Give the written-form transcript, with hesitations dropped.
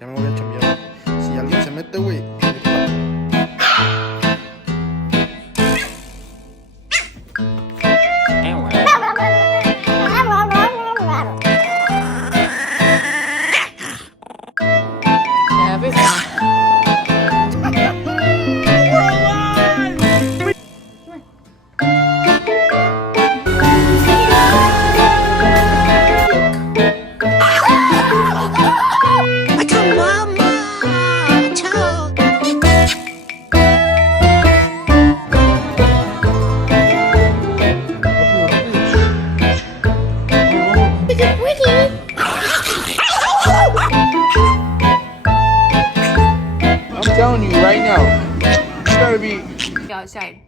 Ya me voy a chambear. Si alguien se mete, güey. I'm telling you right now, you better be outside.